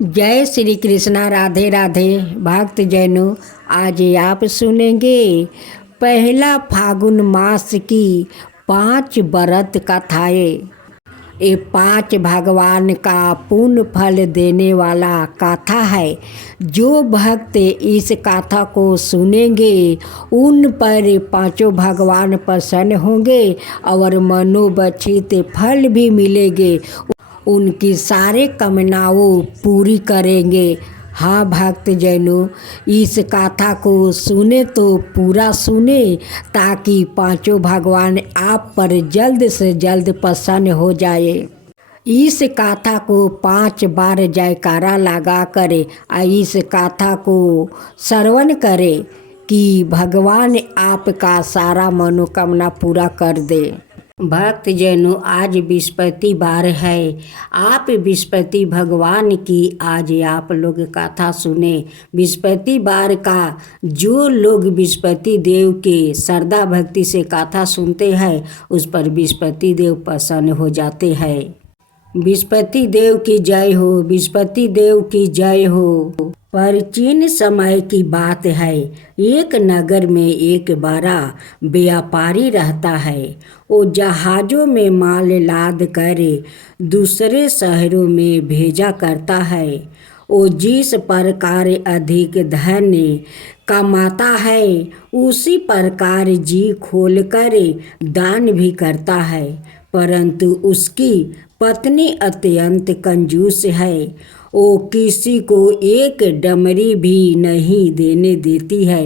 जय श्री कृष्णा। राधे राधे भक्त जैनों। आज आप सुनेंगे पहला फागुन मास की 5 व्रत कथाएं। ये 5 भगवान का पुण्य फल देने वाला कथा है। जो भक्त इस कथा को सुनेंगे उन पर 5 भगवान प्रसन्न होंगे और मनोवांछित फल भी मिलेंगे। उनकी सारे कामनाओं पूरी करेंगे। हाँ भक्त जैनों, इस कथा को सुने तो पूरा सुने, ताकि 5 भगवान आप पर जल्द से जल्द प्रसन्न हो जाए। इस कथा को 5 बार जयकारा लगा करे और इस कथा को श्रवण करे कि भगवान आपका सारा मनोकामना पूरा कर दे। भक्त जैनों, आज बृहस्पतिवार है। आप बृहस्पति भगवान की आज आप लोग कथा सुने। बृहस्पतिवार का जो लोग बृहस्पति देव के श्रद्धा भक्ति से कथा सुनते हैं उस पर बृहस्पति देव प्रसन्न हो जाते हैं। बृहस्पति देव की जय हो, बृहस्पति देव की जय हो। प्राचीन समय की बात है। एक नगर में एक बड़ा व्यापारी रहता है। वो जहाज़ों में माल लाद कर दूसरे शहरों में भेजा करता है। वो जिस प्रकार अधिक धन कमाता है उसी प्रकार जी खोलकर दान भी करता है, परंतु उसकी पत्नी अत्यंत कंजूस है। वो किसी को एक डमरी भी नहीं देने देती है।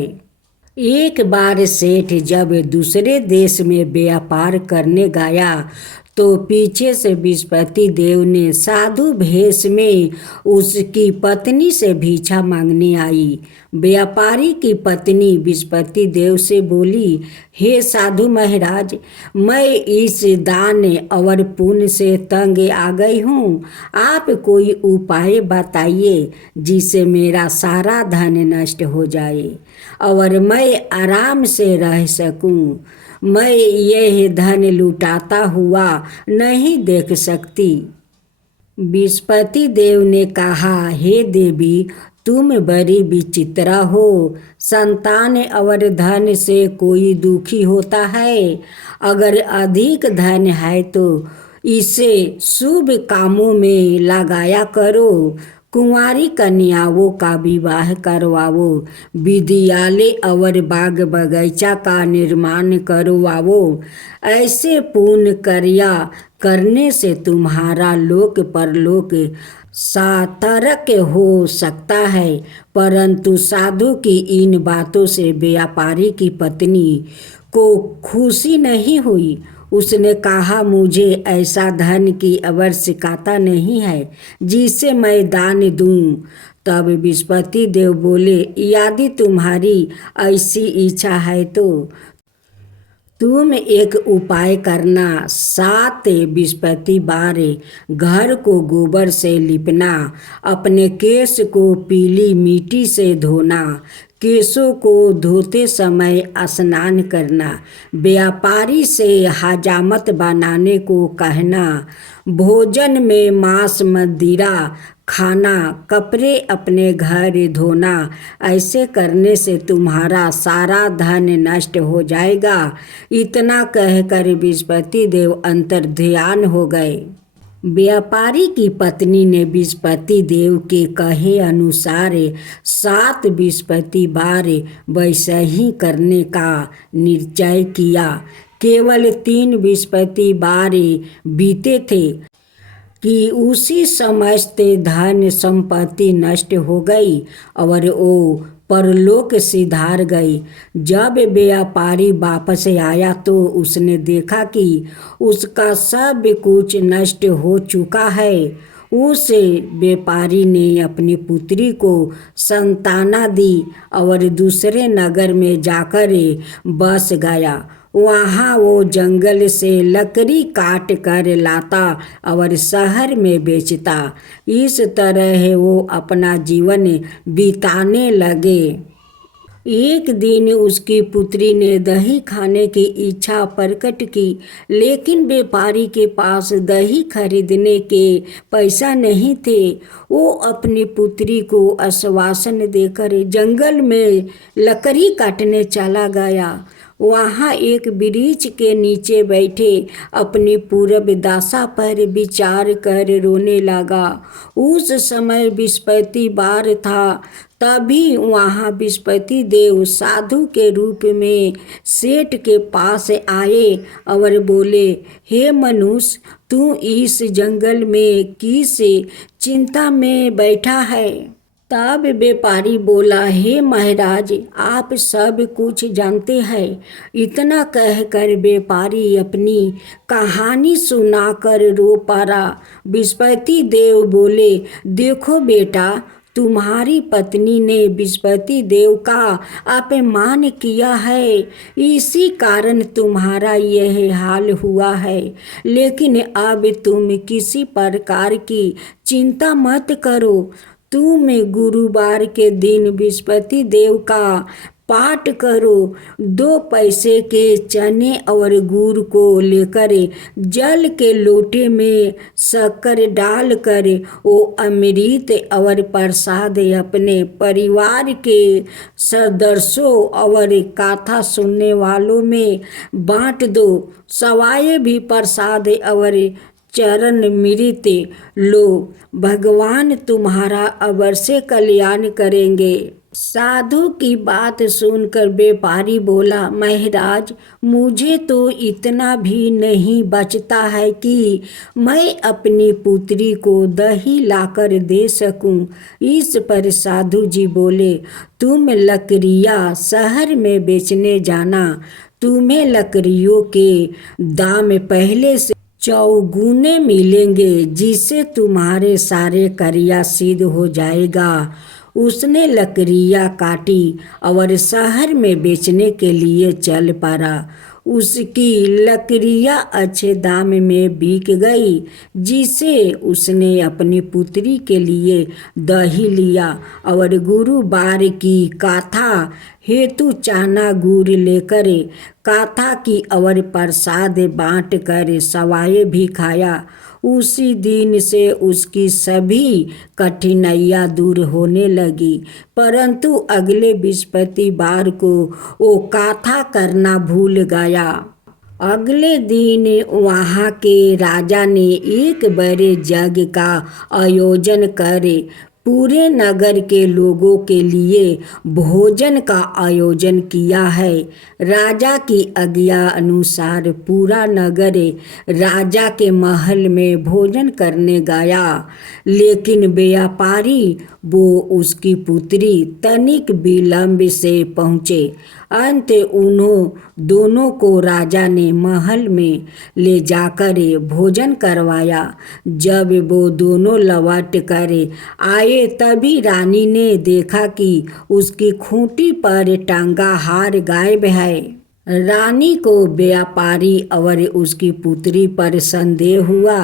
एक बार सेठ जब दूसरे देश में व्यापार करने गया तो पीछे से बृहस्पति देव ने साधु भेष में उसकी पत्नी से भिक्षा मांगने आई। व्यापारी की पत्नी बृहस्पति देव से बोली, हे साधु महाराज, मैं इस दान और पुण्य से तंग आ गई हूँ। आप कोई उपाय बताइए जिससे मेरा सारा धन नष्ट हो जाए और मैं आराम से रह सकूँ। मैं यह धन लुटाता हुआ नहीं देख सकती। बृहस्पति देव ने कहा, हे देवी, तुम बड़ी विचित्र हो। संतान और धन से कोई दुखी होता है। अगर अधिक धन है तो इसे शुभ कामों में लगाया करो। कुंवारी कन्याओं का विवाह करवाओ, विद्यालय और बाग बगीचा का निर्माण करवाओ। ऐसे पुण्य कार्य करने से तुम्हारा लोक परलोक सार्थक हो सकता है। परंतु साधु की इन बातों से व्यापारी की पत्नी को खुशी नहीं हुई। उसने कहा, मुझे ऐसा धन की आवश्यकता नहीं है जिसे मैं दान दूं। तब बृहस्पति देव बोले, यदि तुम्हारी ऐसी इच्छा है तो तुम एक उपाय करना। 7 बृहस्पतिवार घर को गोबर से लिपना, अपने केश को पीली मिट्टी से धोना, केशों को धोते समय स्नान करना, व्यापारी से हजामत बनाने को कहना, भोजन में मांस मदिरा खाना, कपड़े अपने घर धोना। ऐसे करने से तुम्हारा सारा धन नष्ट हो जाएगा। इतना कहकर बृहस्पति देव अंतर्ध्यान हो गए। व्यापारी की पत्नी ने बृहस्पति देव के कहे अनुसार 7 बृहस्पतिवार वैसे ही करने का निश्चय किया। केवल 3 बृहस्पतिवार बीते थे कि उसी समस्त धन संपत्ति नष्ट हो गई और वो परलोक सिधार गई। जब व्यापारी वापस आया तो उसने देखा कि उसका सब कुछ नष्ट हो चुका है। उस व्यापारी ने अपनी पुत्री को संताना दी और दूसरे नगर में जाकर बस गया। वहाँ वो जंगल से लकड़ी काट कर लाता और शहर में बेचता। इस तरह वो अपना जीवन बिताने लगे। एक दिन उसकी पुत्री ने दही खाने की इच्छा प्रकट की, लेकिन व्यापारी के पास दही खरीदने के पैसा नहीं थे। वो अपनी पुत्री को आश्वासन देकर जंगल में लकड़ी काटने चला गया। वहाँ एक वृक्ष के नीचे बैठे अपनी पूर्व दशा पर विचार कर रोने लगा। उस समय बृहस्पति वार था। तभी वहाँ बृहस्पति देव साधु के रूप में सेठ के पास आए और बोले, हे मनुष्य, तू इस जंगल में किस चिंता में बैठा है? तब व्यापारी बोला, हे महाराज, आप सब कुछ जानते हैं। इतना कहकर व्यापारी अपनी कहानी सुनाकर रो पड़ा। बृहस्पति देव बोले, देखो बेटा, तुम्हारी पत्नी ने बृहस्पति देव का अपमान किया है, इसी कारण तुम्हारा यह हाल हुआ है। लेकिन अब तुम किसी प्रकार की चिंता मत करो। तुम गुरुवार के दिन बृहस्पति देव का पाठ करो। 2 पैसे के चने और गुड़ को लेकर जल के लोटे में शक्कर डालकर वो अमृत और प्रसाद अपने परिवार के सदस्यों और कथा सुनने वालों में बांट दो। सवाए भी प्रसाद और चरण मृत लो, भगवान तुम्हारा अवश्य कल्याण करेंगे। साधु की बात सुनकर व्यापारी बोला, महाराज, मुझे तो इतना भी नहीं बचता है कि मैं अपनी पुत्री को दही लाकर दे सकूं। इस पर साधु जी बोले, तुम लकड़ियाँ शहर में बेचने जाना। तुम्हें लकड़ियों के दाम पहले से चौगुने मिलेंगे, जिससे तुम्हारे सारे कार्य सिद्ध हो जाएगा। उसने लकड़ियाँ काटी और शहर में बेचने के लिए चल पड़ा। उसकी लकड़ियाँ अच्छे दाम में बिक गई, जिसे उसने अपनी पुत्री के लिए दही लिया और गुरुवार की कथा हेतु चना गुड़ लेकर कथा की और प्रसाद बांट कर सवाए भी खाया। उसी दिन से उसकी सभी कठिनाइयाँ दूर होने लगी। परंतु अगले बृहस्पतिवार को वो कथा करना भूल गया। अगले दिन वहाँ के राजा ने एक बड़े यज्ञ का आयोजन कर पूरे नगर के लोगों के लिए भोजन का आयोजन किया है। राजा की आज्ञा अनुसार पूरा नगर राजा के महल में भोजन करने गया, लेकिन व्यापारी वो उसकी पुत्री तनिक विलंब से पहुँचे। अंत उन्हों दोनों को राजा ने महल में ले जाकर भोजन करवाया। जब वो दोनों लौट कर आए, तभी रानी ने देखा कि उसकी खूंटी पर टंगा हार गायब है। रानी को व्यापारी और उसकी पुत्री पर संदेह हुआ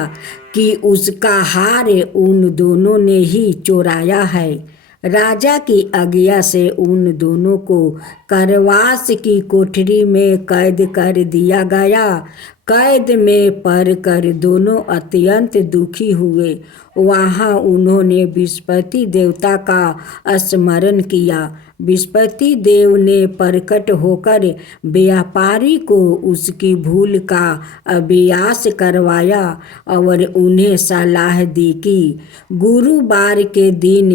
कि उसका हार उन दोनों ने ही चुराया है। राजा की आज्ञा से उन दोनों को कारावास की कोठरी में कैद कर दिया गया। कैद में पड़कर दोनों अत्यंत दुखी हुए। वहाँ उन्होंने बृहस्पति देवता का स्मरण किया। बृहस्पति देव ने प्रकट होकर व्यापारी को उसकी भूल का अभ्यास करवाया और उन्हें सलाह दी कि गुरुवार के दिन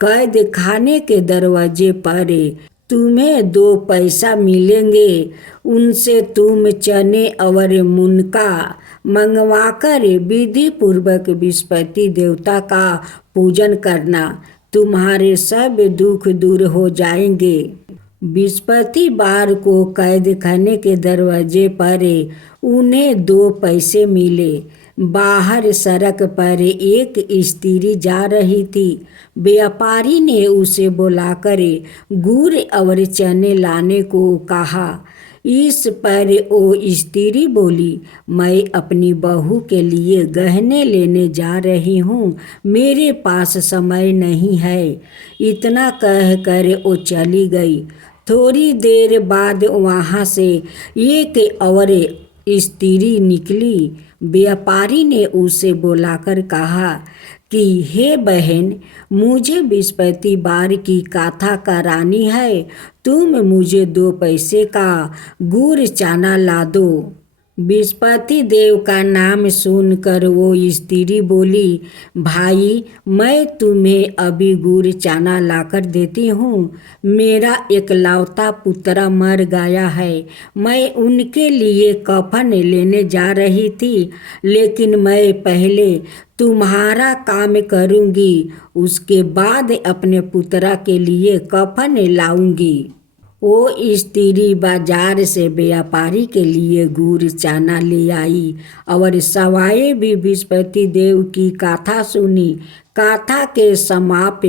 कैद खाने के दरवाजे पर तुम्हें 2 पैसा मिलेंगे। उनसे तुम चने और मुनका मंगवाकर विधि पूर्वक बृहस्पति देवता का पूजन करना। तुम्हारे सब दुख दूर हो जाएंगे। बृहस्पतिवार को कैद खाने के दरवाजे पर उन्हें 2 पैसे मिले। बाहर सड़क पर एक स्त्री जा रही थी। व्यापारी ने उसे बुलाकर गुड़ और चने लाने को कहा। इस पर वो स्त्री बोली, मैं अपनी बहू के लिए गहने लेने जा रही हूँ, मेरे पास समय नहीं है। इतना कहकर वो चली गई। थोड़ी देर बाद वहाँ से एक और स्त्री निकली। व्यापारी ने उसे बुलाकर कहा कि हे बहन, मुझे बृहस्पतिवार की कथा करानी है, तुम मुझे 2 पैसे का गुड़ चना ला दो। बृहस्पति देव का नाम सुनकर वो स्त्री बोली, भाई, मैं तुम्हें अभी गुड़ चना लाकर देती हूँ। मेरा एकलौता पुत्र मर गया है। मैं उनके लिए कफन लेने जा रही थी, लेकिन मैं पहले तुम्हारा काम करूँगी, उसके बाद अपने पुत्र के लिए कफन लाऊंगी। वो स्त्री बाजार से व्यापारी के लिए गुड़ चना ले आई और सवाए भी बृहस्पति देव की कथा सुनी। कथा के समाप्त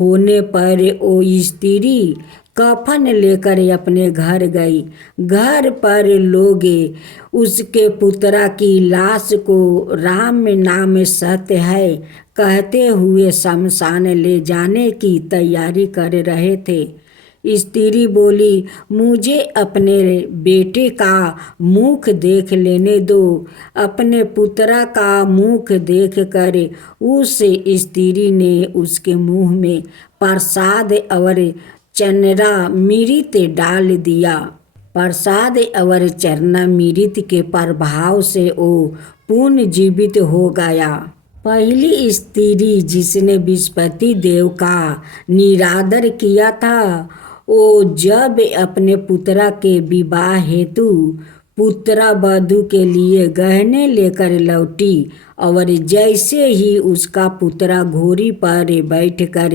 होने पर वो स्त्री कफन लेकर अपने घर गई। घर पर लोग उसके पुत्र की लाश को राम नाम सत्य है कहते हुए शमशान ले जाने की तैयारी कर रहे थे। स्त्री बोली, मुझे अपने बेटे का मुख देख लेने दो। अपने पुत्र का मुख देख कर उस स्त्री ने उसके मुंह में प्रसाद और चरणामृत डाल दिया। प्रसाद और चरणामृत के प्रभाव से वो पुनर्जीवित हो गया। पहली स्त्री जिसने बृहस्पति देव का निरादर किया था, वो जब अपने पुत्र के विवाह हेतु पुत्र वधू के लिए गहने लेकर लौटी और जैसे ही उसका पुत्र घोड़ी पर बैठकर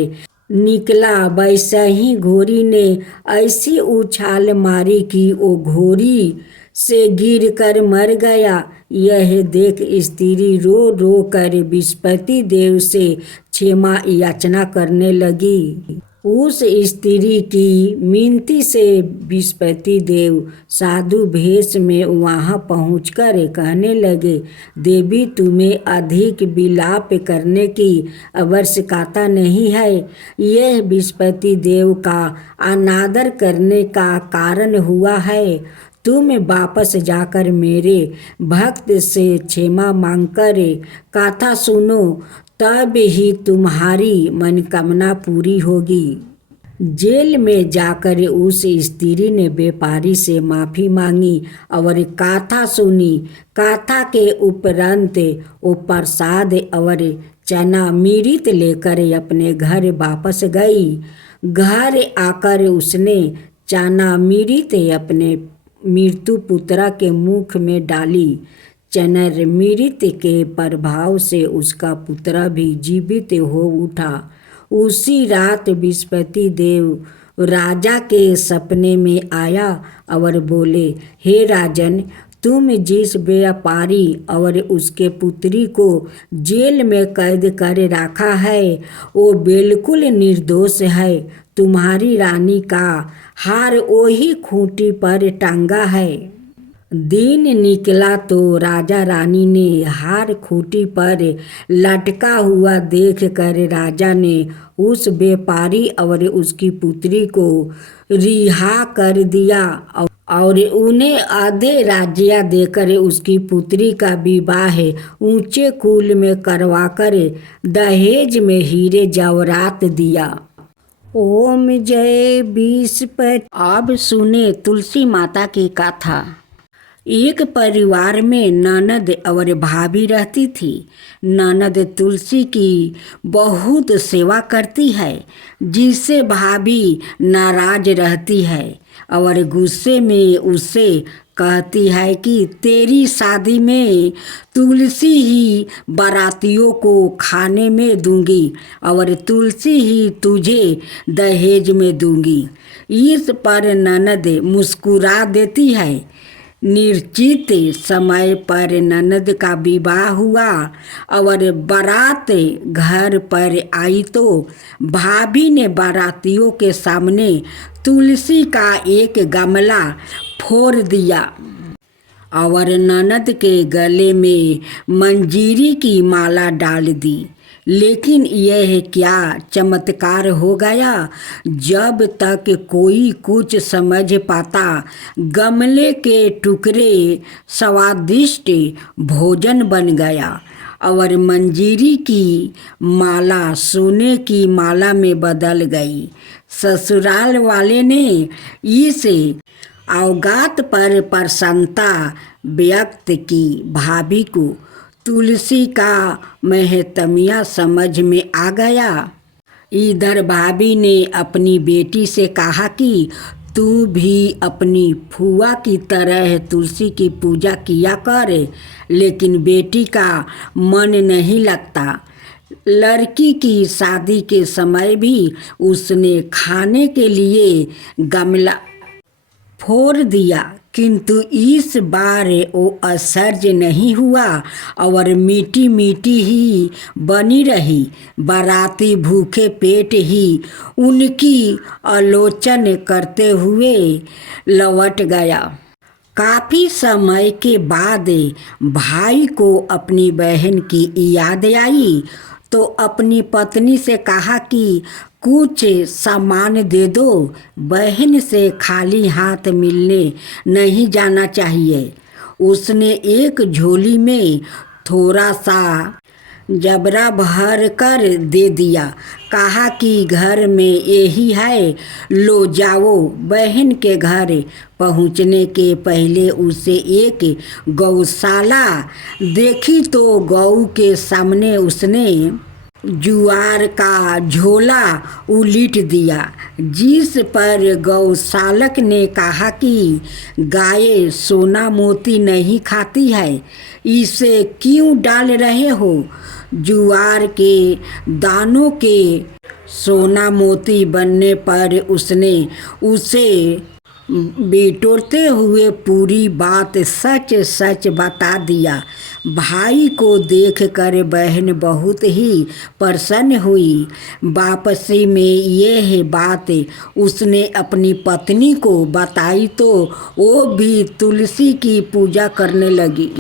निकला, वैसे ही घोड़ी ने ऐसी उछाल मारी कि वो घोड़ी से गिरकर मर गया। यह देख स्त्री रो रो कर बृहस्पति देव से क्षमा याचना करने लगी। उस स्त्री की मिनती से बृहस्पति देव साधु भेष में वहाँ पहुंचकर कहने लगे, देवी, तुम्हें अधिक विलाप करने की आवश्यकता नहीं है। यह बृहस्पति देव का अनादर करने का कारण हुआ है। तुम वापस जाकर मेरे भक्त से क्षमा मांगकर कथा सुनो, तब ही तुम्हारी मनोकामना पूरी होगी। जेल में जाकर उस स्त्री ने व्यापारी से माफ़ी मांगी और कथा सुनी। कथा के उपरांत वो प्रसाद और चरणामृत लेकर अपने घर वापस गई। घर आकर उसने चरणामृत अपने मृत्यु पुत्र के मुख में डाली। चरणामृत के प्रभाव से उसका पुत्र भी जीवित हो उठा। उसी रात बृहस्पति देव राजा के सपने में आया और बोले, हे राजन, तुम जिस व्यापारी और उसके पुत्री को जेल में कैद कर रखा है, वो बिल्कुल निर्दोष है। तुम्हारी रानी का हार वही खूंटी पर टांगा है। दिन निकला तो राजा रानी ने हार खूंटी पर लटका हुआ देख कर राजा ने उस व्यापारी और उसकी पुत्री को रिहा कर दिया और उन्हें आधे राज्य देकर उसकी पुत्री का विवाह ऊंचे कुल में करवाकर दहेज में हीरे जवाहरात दिया। ओम जय बृहस्पति। अब सुने तुलसी माता की कथा। एक परिवार में ननद और भाभी रहती थी। ननद तुलसी की बहुत सेवा करती है, जिससे भाभी नाराज रहती है और गुस्से में उससे कहती है कि तेरी शादी में तुलसी ही बारातियों को खाने में दूंगी और तुलसी ही तुझे दहेज में दूंगी। इस पर ननद मुस्कुरा देती है। निश्चित समय पर ननद का विवाह हुआ और बारात घर पर आई तो भाभी ने बारातियों के सामने तुलसी का एक गमला फोड़ दिया और ननद के गले में मंजीरी की माला डाल दी। लेकिन यह क्या चमत्कार हो गया, जब तक कोई कुछ समझ पाता, गमले के टुकड़े स्वादिष्ट भोजन बन गया और मंजीरी की माला सोने की माला में बदल गई। ससुराल वाले ने इस अवगात पर प्रसन्नता व्यक्त की। भाभी को तुलसी का महत्म्य समझ में आ गया। इधर भाभी ने अपनी बेटी से कहा कि तू भी अपनी फुआ की तरह तुलसी की पूजा किया कर, लेकिन बेटी का मन नहीं लगता। लड़की की शादी के समय भी उसने खाने के लिए गमला फोड़ दिया, किंतु इस बार वो आश्चर्य नहीं हुआ और मीठी मीठी ही बनी रही। बाराती भूखे पेट ही उनकी आलोचना करते हुए लौट गया। काफ़ी समय के बाद भाई को अपनी बहन की याद आई तो अपनी पत्नी से कहा कि कुछ सामान दे दो, बहन से खाली हाथ मिलने नहीं जाना चाहिए। उसने एक झोली में थोड़ा सा जबरा भर कर दे दिया, कहा कि घर में यही है, लो जाओ। बहन के घर पहुंचने के पहले उसे एक गौशाला देखी तो गौ के सामने उसने जुआर का झोला उलीट दिया, जिस पर गौशालक ने कहा कि गाय सोना मोती नहीं खाती है, इसे क्यों डाल रहे हो? जुआर के दानों के सोना मोती बनने पर उसने उसे बिटोरते हुए पूरी बात सच सच बता दिया। भाई को देखकर बहन बहुत ही प्रसन्न हुई। वापसी में यह बात उसने अपनी पत्नी को बताई तो वो भी तुलसी की पूजा करने लगी।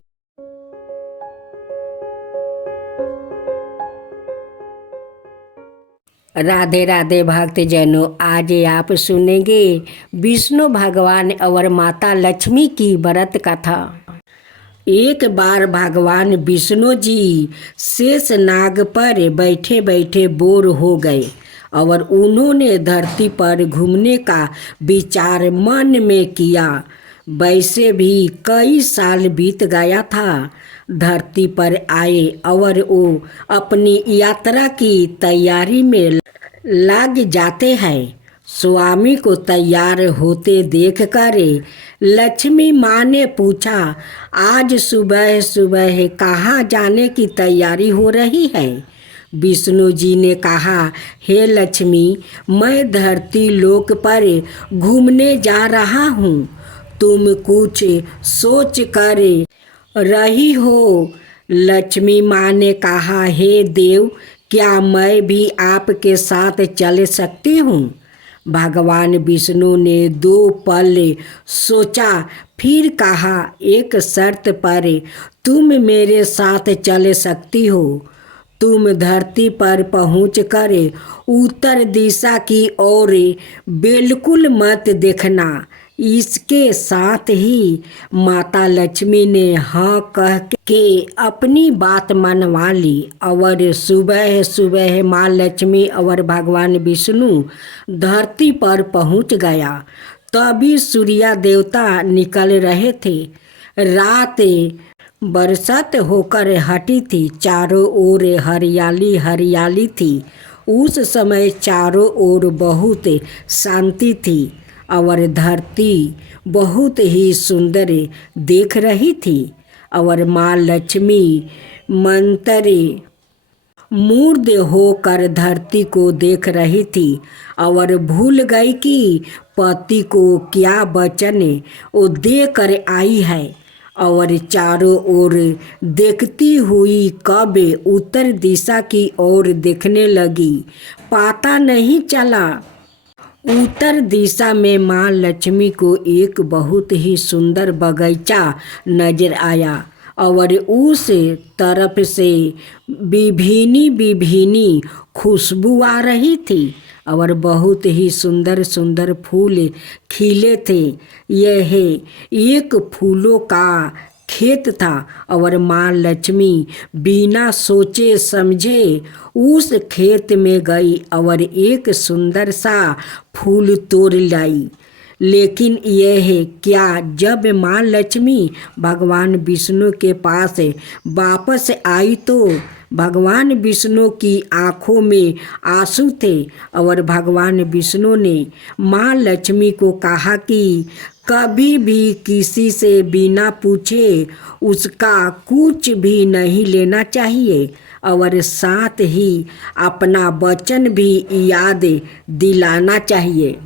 राधे राधे भक्तजनों, आज आप सुनेंगे विष्णु भगवान और माता लक्ष्मी की व्रत कथा। एक बार भगवान विष्णु जी शेष नाग पर बैठे बैठे बोर हो गए और उन्होंने धरती पर घूमने का विचार मन में किया। वैसे भी कई साल बीत गया था। धरती पर आए और वो अपनी यात्रा की तैयारी में लग जाते हैं। स्वामी को तैयार होते देखकर लक्ष्मी माँ ने पूछा, आज सुबह सुबह कहाँ जाने की तैयारी हो रही है? विष्णु जी ने कहा, हे लक्ष्मी, मैं धरती लोक पर घूमने जा रहा हूँ। तुम कुछ सोच कर रही हो? लक्ष्मी माँ ने कहा, हे देव, क्या मैं भी आपके साथ चल सकती हूँ? भगवान विष्णु ने 2 पल सोचा, फिर कहा, एक शर्त पर तुम मेरे साथ चल सकती हो। तुम धरती पर पहुंचकर उत्तर दिशा की ओर बिल्कुल मत देखना। इसके साथ ही माता लक्ष्मी ने हाँ कह के अपनी बात मनवा ली और सुबह सुबह माँ लक्ष्मी और भगवान विष्णु धरती पर पहुंच गया। तभी सूर्य देवता निकल रहे थे। रात बरसात होकर हटी थी, चारों ओर हरियाली हरियाली थी। उस समय चारों ओर बहुत शांति थी और धरती बहुत ही सुंदर देख रही थी और माँ लक्ष्मी मंत्र मूर्ध होकर धरती को देख रही थी और भूल गई कि पति को क्या वचन वो देकर आई है और चारों ओर देखती हुई कब उत्तर दिशा की ओर देखने लगी, पता नहीं चला। उत्तर दिशा में माँ लक्ष्मी को एक बहुत ही सुंदर बगीचा नजर आया और उस तरफ से विभिन्नी विभिन्नी खुशबू आ रही थी और बहुत ही सुंदर सुंदर फूल खिले थे। यह एक फूलों का खेत था और माँ लक्ष्मी बिना सोचे समझे उस खेत में गई और एक सुंदर सा फूल तोड़ लाई। लेकिन यह क्या, जब माँ लक्ष्मी भगवान विष्णु के पास वापस आई तो भगवान विष्णु की आँखों में आंसू थे और भगवान विष्णु ने माँ लक्ष्मी को कहा कि कभी भी किसी से बिना पूछे उसका कुछ भी नहीं लेना चाहिए और साथ ही अपना वचन भी याद दिलाना चाहिए।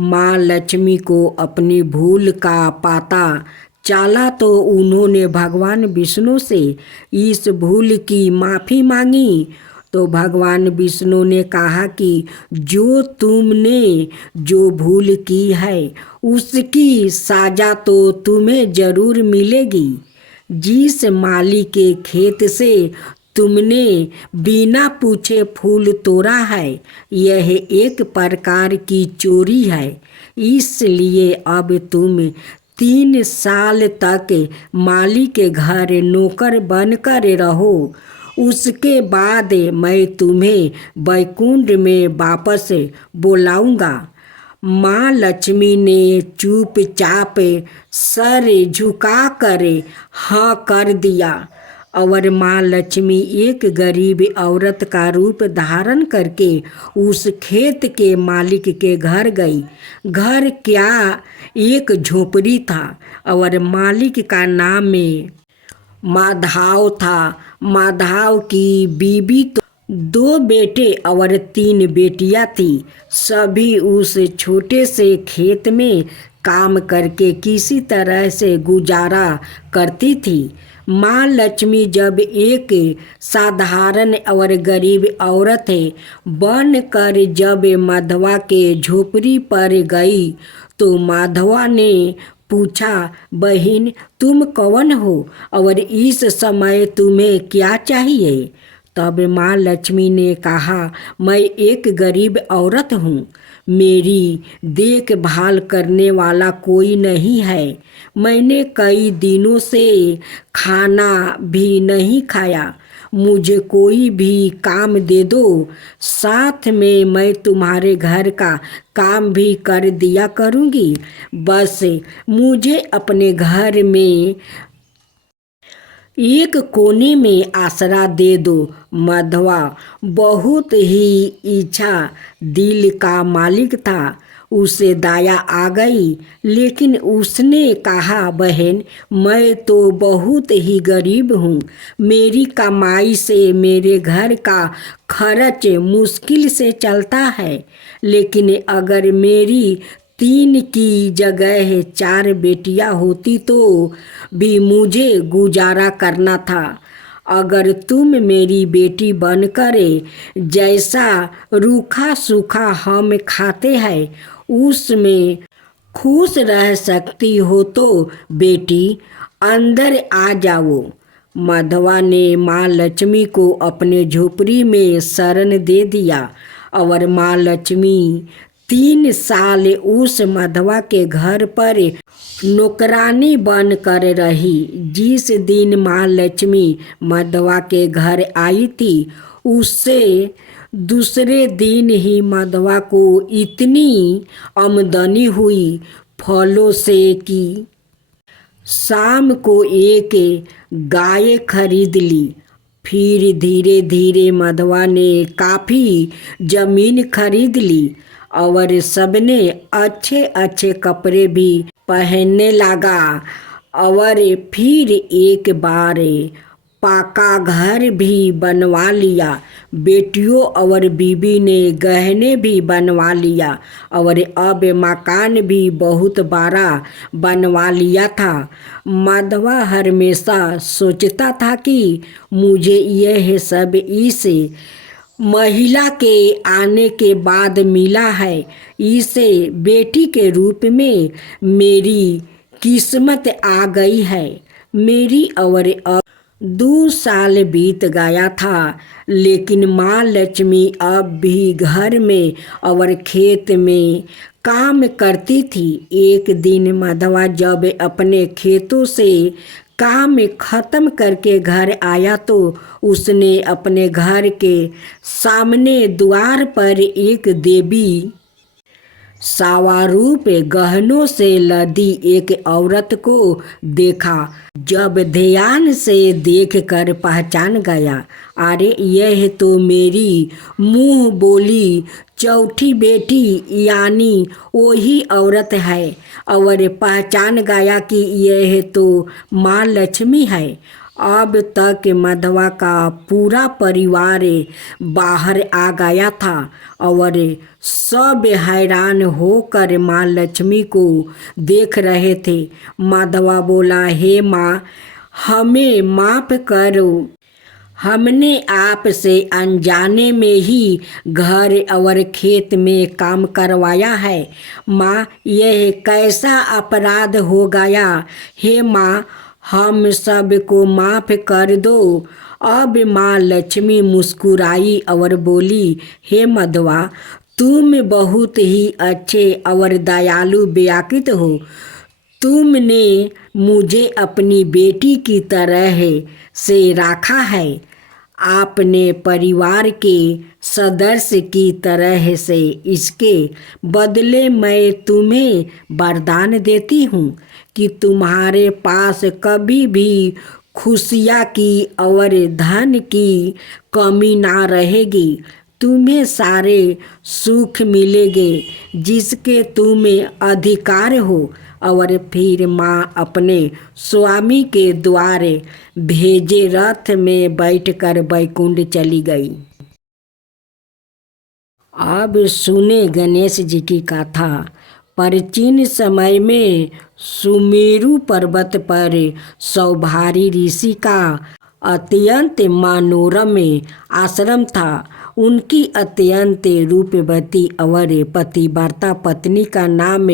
माँ लक्ष्मी को अपनी भूल का पता चला तो उन्होंने भगवान विष्णु से इस भूल की माफ़ी मांगी। तो भगवान विष्णु ने कहा कि जो तुमने जो भूल की है उसकी सजा तो तुम्हें ज़रूर मिलेगी। जिस माली के खेत से तुमने बिना पूछे फूल तोड़ा है यह एक प्रकार की चोरी है, इसलिए अब तुम 3 साल तक माली के घर नौकर बनकर रहो। उसके बाद मैं तुम्हें वैकुंठ में वापस बुलाऊंगा। माँ लक्ष्मी ने चुपचाप सर झुकाकर हाँ कर दिया और माँ लक्ष्मी एक गरीब औरत का रूप धारण करके उस खेत के मालिक के घर गई। घर क्या, एक झोपड़ी था और मालिक का नाम माधव था। माधव की बीवी तो 2 बेटे और 3 बेटियां थी। सभी उस छोटे से खेत में काम करके किसी तरह से गुजारा करती थी। माँ लक्ष्मी जब एक साधारण और गरीब औरत बनकर जब माधवा के झोपड़ी पर गई तो माधवा ने पूछा, बहन तुम कौन हो और इस समय तुम्हें क्या चाहिए? तब माँ लक्ष्मी ने कहा, मैं एक गरीब औरत हूँ, मेरी देखभाल करने वाला कोई नहीं है। मैंने कई दिनों से खाना भी नहीं खाया, मुझे कोई भी काम दे दो, साथ में मैं तुम्हारे घर का काम भी कर दिया करूँगी। बस मुझे अपने घर में एक कोने में आसरा दे दो। माधवा बहुत ही इच्छा दिल का मालिक था, उसे दया आ गई, लेकिन उसने कहा, बहन मैं तो बहुत ही गरीब हूँ, मेरी कमाई से मेरे घर का खर्च मुश्किल से चलता है, लेकिन अगर मेरी 3 की जगह 4 बेटियां होती तो भी मुझे गुजारा करना था। अगर तुम मेरी बेटी बनकर जैसा रूखा सूखा हम खाते हैं उसमें खुश रह सकती हो तो बेटी अंदर आ जाओ। माधवा ने माँ लक्ष्मी को अपने झोपड़ी में शरण दे दिया और माँ लक्ष्मी 3 साल उस माधवा के घर पर नौकरानी बनकर रही। जिस दिन माँ लक्ष्मी माधवा के घर आई थी उससे दूसरे दिन ही माधवा को इतनी आमदनी हुई फलों से कि शाम को एक गाय खरीद ली। फिर धीरे धीरे माधवा ने काफ़ी जमीन खरीद ली और सबने अच्छे अच्छे कपड़े भी पहनने लगा और फिर एक बार पक्का घर भी बनवा लिया। बेटियों और बीबी ने गहने भी बनवा लिया और अब मकान भी बहुत बड़ा बनवा लिया था। माधवा हमेशा सोचता था कि मुझे यह सब इस महिला के आने के बाद मिला है, इसे बेटी के रूप में मेरी किस्मत आ गई है। मेरी और अब 2 साल बीत गया था, लेकिन माँ लक्ष्मी अब भी घर में और खेत में काम करती थी। एक दिन माधवा जब अपने खेतों से काम खत्म करके घर आया तो उसने अपने घर के सामने द्वार पर एक देवी सावारूप गहनों से लदी एक औरत को देखा। जब ध्यान से देखकर पहचान गया, अरे यह तो मेरी मुंह बोली चौथी बेटी यानी वही औरत है, और पहचान गया कि यह तो माँ लक्ष्मी है। अब तक माधवा का पूरा परिवार बाहर आ गया था और सब हैरान होकर माँ लक्ष्मी को देख रहे थे। माधवा बोला, हे माँ, हमें माफ़ करो, हमने आपसे अनजाने में ही घर और खेत में काम करवाया है। माँ, यह कैसा अपराध हो गया। हे माँ, हम सबको माफ़ कर दो। अब माँ लक्ष्मी मुस्कुराई और बोली, हे माधवा, तुम बहुत ही अच्छे और दयालु व्यक्ति हो। तुमने मुझे अपनी बेटी की तरह से रखा है। आपने परिवार के सदस्य की तरह से, इसके बदले मैं तुम्हें वरदान देती हूँ कि तुम्हारे पास कभी भी खुशियाँ की और धन की कमी ना रहेगी। तुम्हें सारे सुख मिलेंगे जिसके तुम्हें अधिकार हो। और फिर माँ अपने स्वामी के द्वारे भेजे रथ में बैठकर बैकुंठ चली गई। अब सुने गणेश जी की कथा। प्राचीन समय में सुमेरु पर्वत पर सौभारी ऋषि का अत्यंत मनोरम आश्रम था। उनकी अत्यंत रूपवती और पतिव्रता पत्नी का नाम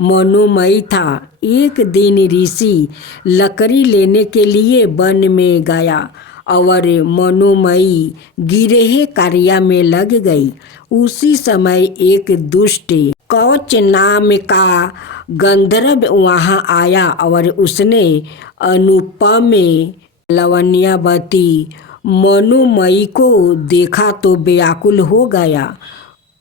मनोमयी था। एक दिन ऋषि लकड़ी लेने के लिए वन में गया और मनोमयी गिरहे कार्य में लग गई। उसी समय एक दुष्ट कवच नाम का गंधर्व वहाँ आया और उसने अनुपम लवण्यवती मनोमयी को देखा तो व्याकुल हो गया।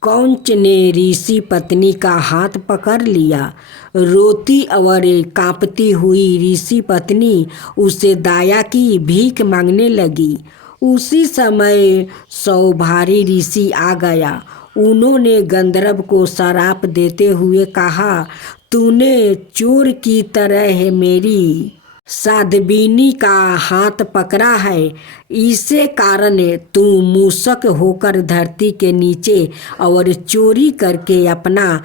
कौच ने ऋषि पत्नी का हाथ पकड़ लिया। रोती और कांपती हुई ऋषि पत्नी उसे दया की भीख मांगने लगी। उसी समय सौभारी ऋषि आ गया। उन्होंने गंधर्व को श्राप देते हुए कहा, तूने चोर की तरह मेरी साध्वीनी का हाथ पकड़ा है। इसे कारण तू मूषक होकर धरती के नीचे और चोरी करके अपना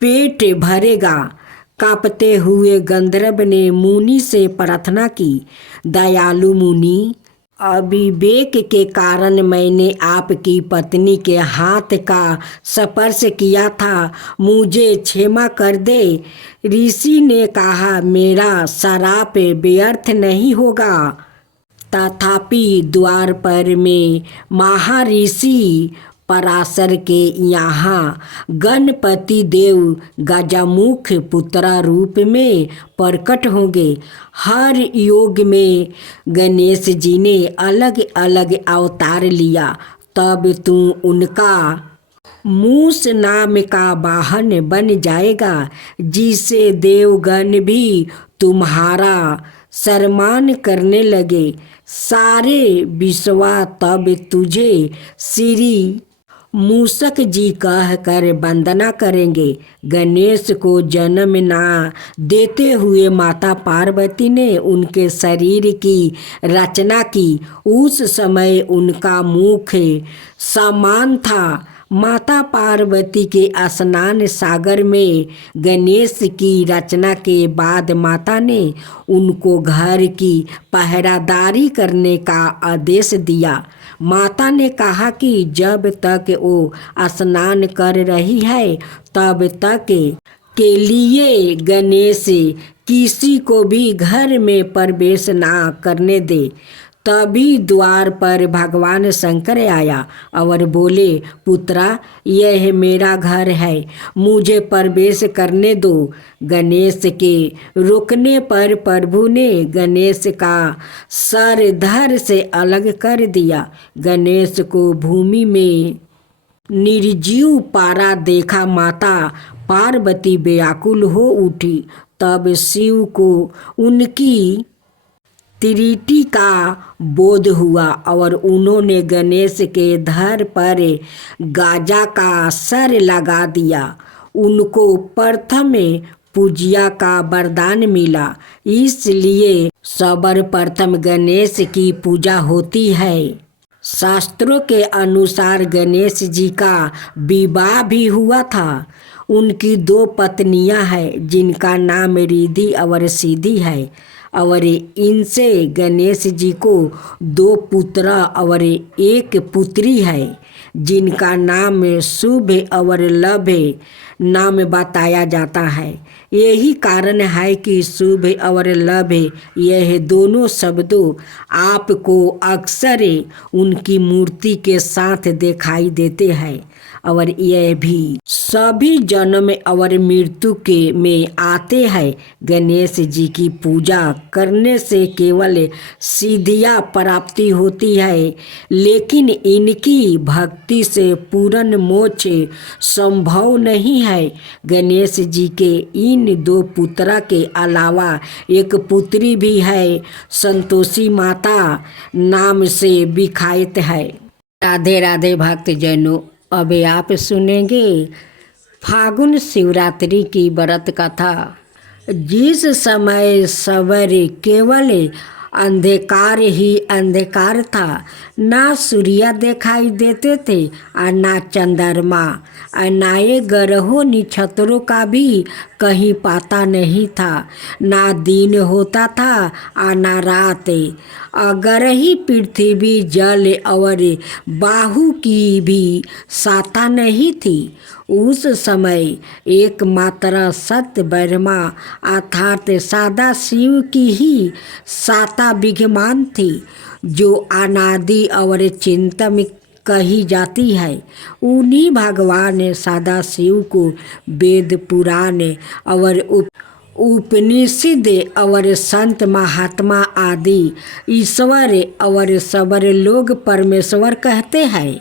पेट भरेगा। कांपते हुए गंधर्व ने मुनि से प्रार्थना की, दयालु मुनि, अविवेक के कारण मैंने आपकी पत्नी के हाथ का स्पर्श किया था, मुझे क्षमा कर दे। ऋषि ने कहा, मेरा श्राप व्यर्थ नहीं होगा। तथापि द्वार पर में महर्षि पराशर के यहाँ गणपति देव गजमुख पुत्र रूप में प्रकट होंगे। हर योग में गणेश जी ने अलग अलग अवतार लिया। तब तू उनका मूस नाम का वाहन बन जाएगा, जिसे देवगण भी तुम्हारा सम्मान करने लगे। सारे विश्वा तब तुझे श्री मूषक जी कहकर वंदना करेंगे। गणेश को जन्म ना देते हुए माता पार्वती ने उनके शरीर की रचना की। उस समय उनका मुख समान था। माता पार्वती के स्नान सागर में गणेश की रचना के बाद माता ने उनको घर की पहरादारी करने का आदेश दिया। माता ने कहा कि जब तक वो स्नान कर रही है तब तक के लिए गणेश किसी को भी घर में प्रवेश ना करने दे। तभी द्वार पर भगवान शंकर आया और बोले, पुत्रा, यह मेरा घर है, मुझे प्रवेश करने दो। गणेश के रुकने पर प्रभु ने गणेश का सर धड़ से अलग कर दिया। गणेश को भूमि में निर्जीव पारा देखा माता पार्वती व्याकुल हो उठी। तब शिव को उनकी त्रुटि का बोध हुआ और उन्होंने गणेश के धड़ पर गाजा का सर लगा दिया। उनको प्रथम पूज्या का वरदान मिला, इसलिए सर्वप्रथम गणेश की पूजा होती है। शास्त्रों के अनुसार गणेश जी का विवाह भी हुआ था। उनकी 2 पत्नियां हैं जिनका नाम रिद्धि और सिद्धि है और इनसे गणेश जी को 2 पुत्र और 1 पुत्री है जिनका नाम शुभ और लभ नाम बताया जाता है। यही कारण है कि शुभ और लभ यह दोनों शब्दों आपको अक्सर उनकी मूर्ति के साथ दिखाई देते हैं और यह भी सभी जन्म और मृत्यु के में आते हैं। गणेश जी की पूजा करने से केवल सिद्धियां प्राप्ति होती है, लेकिन इनकी भक्ति से पूर्ण मोक्ष संभव नहीं है। गणेश जी के इन 2 पुत्रा के अलावा 1 पुत्री भी है, संतोषी माता नाम से विख्यात है। राधे राधे भक्त जैनों, अब आप सुनेंगे फागुन शिवरात्रि की व्रत कथा। जिस समय सवेरे केवल अंधकार ही अंधकार था, ना सूर्य दिखाई देते थे और ना चंद्रमा, और ना ये ग्रहों नक्षत्रों का भी कहीं पता नहीं था। ना दिन होता था और ना रात। अगर ही पृथ्वी जल और बाहु की भी साता नहीं थी। उस समय एकमात्र सत्य ब्रह्मा अर्थात सादा शिव की ही साता विद्यमान थी, जो अनादि और चिंतन कही जाती है। उन्हीं भगवान सादा शिव को वेद पुराण और उपनिषद और संत महात्मा आदि ईश्वर और सबर लोग परमेश्वर कहते हैं।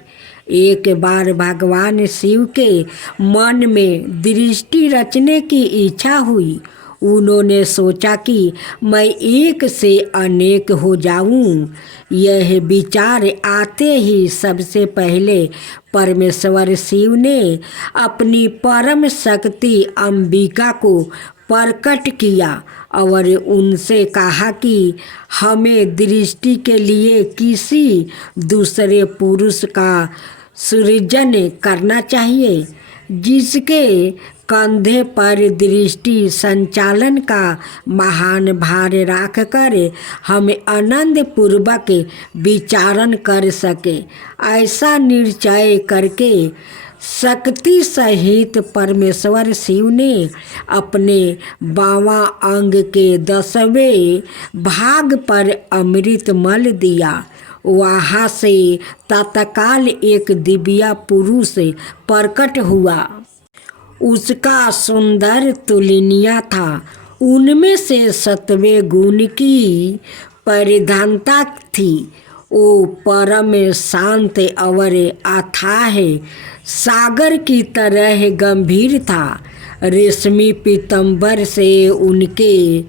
एक बार भगवान शिव के मन में दृष्टि रचने की इच्छा हुई। उन्होंने सोचा कि मैं एक से अनेक हो जाऊं। यह विचार आते ही सबसे पहले परमेश्वर शिव ने अपनी परम शक्ति अंबिका को प्रकट किया और उनसे कहा कि हमें दृष्टि के लिए किसी दूसरे पुरुष का सृजन करना चाहिए, जिसके कंधे पर दृष्टि संचालन का महान भार रखकर हम आनंद पूर्वक विचारण कर सके। ऐसा निश्चय करके शक्ति सहित परमेश्वर शिव ने अपने बावां अंग के 10वें भाग पर अमृत मल दिया। वहाँ से तत्काल एक दिव्य पुरुष प्रकट हुआ। उसका सुंदर तुलनिया था। उनमें से 7वें गुण की परिधानता थी। वो परम शांत और अथाह सागर की तरह गंभीर था। रेशमी पीतांबर से उनके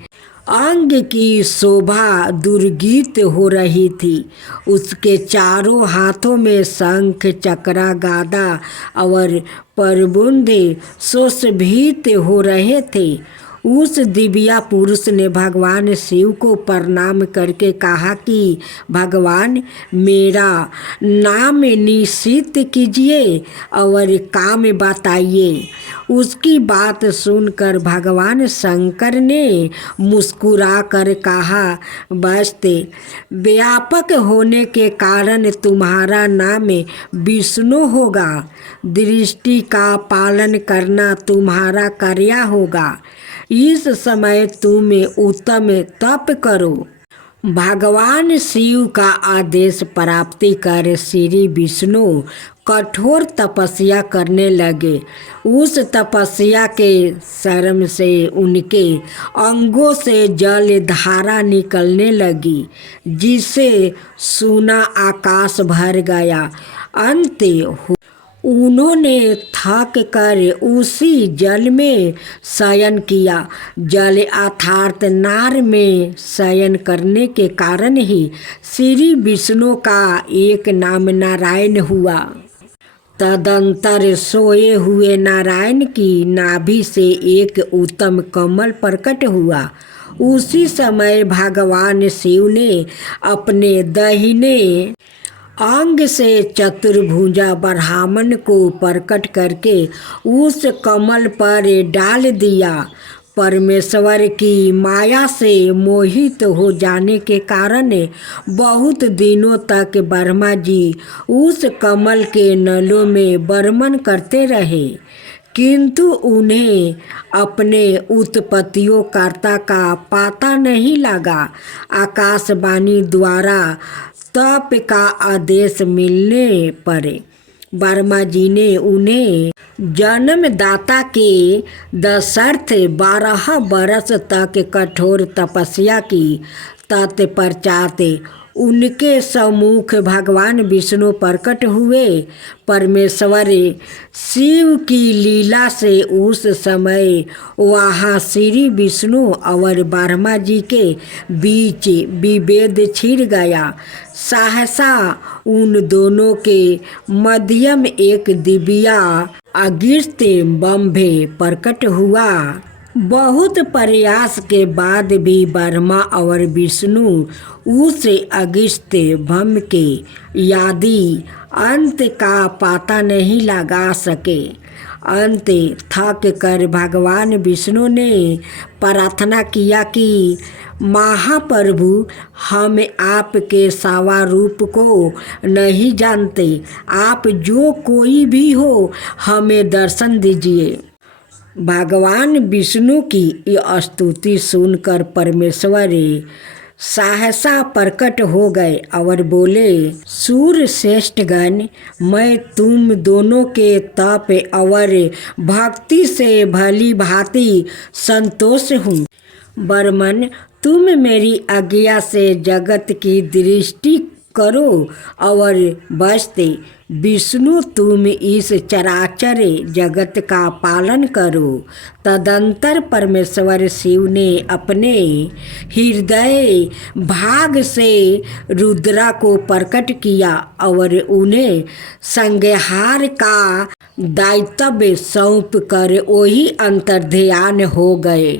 अंग की शोभा दुर्गीत हो रही थी। उसके चारों हाथों में शंख चक्र गादा और परबुंद सुशोभित हो रहे थे। उस दिव्या पुरुष ने भगवान शिव को प्रणाम करके कहा कि भगवान, मेरा नाम निश्चित कीजिए और काम बताइए। उसकी बात सुनकर भगवान शंकर ने मुस्कुरा कर कहा, बस्ते व्यापक होने के कारण तुम्हारा नाम विष्णु होगा। दृष्टि का पालन करना तुम्हारा कार्य होगा। इस समय तुम उत्तम तप करो। भगवान शिव का आदेश प्राप्ति कर श्री विष्णु कठोर तपस्या करने लगे। उस तपस्या के श्रम से उनके अंगों से जल धारा निकलने लगी, जिससे सूना आकाश भर गया। अंत उन्होंने थक कर उसी जल में शयन किया। जल अर्थात नार में शयन करने के कारण ही श्री विष्णु का एक नाम नारायण हुआ। तदंतर सोए हुए नारायण की नाभि से एक उत्तम कमल प्रकट हुआ। उसी समय भगवान शिव ने अपने दाहिने अंग से चतुर्भुजा ब्राह्मण को प्रकट करके उस कमल पर डाल दिया। परमेश्वर की माया से मोहित हो जाने के कारण बहुत दिनों तक ब्रह्मा जी उस कमल के नलों में बर्मन करते रहे, किंतु उन्हें अपने उत्पत्तियों कर्ता का पता नहीं लगा। आकाशवाणी द्वारा तप का आदेश मिलने पर ब्रह्मा जी ने उन्हें जन्मदाता के दशरथ 12 बरस तक कठोर तपस्या की। तत्पश्चात उनके सम्मुख भगवान विष्णु प्रकट हुए। परमेश्वर शिव की लीला से उस समय वहाँ श्री विष्णु और ब्रह्मा जी के बीच विभेद छिड़ गया। सहसा उन दोनों के मध्यम एक दिव्या अगस्त्य बंभे प्रकट हुआ। बहुत प्रयास के बाद भी ब्रह्मा और विष्णु उस अगस्त्य बम के यादि अंत का पता नहीं लगा सके। अंत थक कर भगवान विष्णु ने प्रार्थना किया कि महाप्रभु, हम आपके सावा रूप को नहीं जानते, आप जो कोई भी हो हमें दर्शन दीजिए। भगवान विष्णु की ये स्तुति सुनकर परमेश्वर सहसा प्रकट हो गए और बोले, सूर्य श्रेष्ठगण, मैं तुम दोनों के तप और भक्ति से भली भांति संतोष हूँ। ब्रह्मन, तुम मेरी आज्ञा से जगत की दृष्टि करो और बसते विष्णु तुम इस चराचर जगत का पालन करो। तदंतर परमेश्वर शिव ने अपने हृदय भाग से रुद्रा को प्रकट किया और उन्हें संहार का दायित्व सौंप कर वही अंतर्ध्यान हो गए।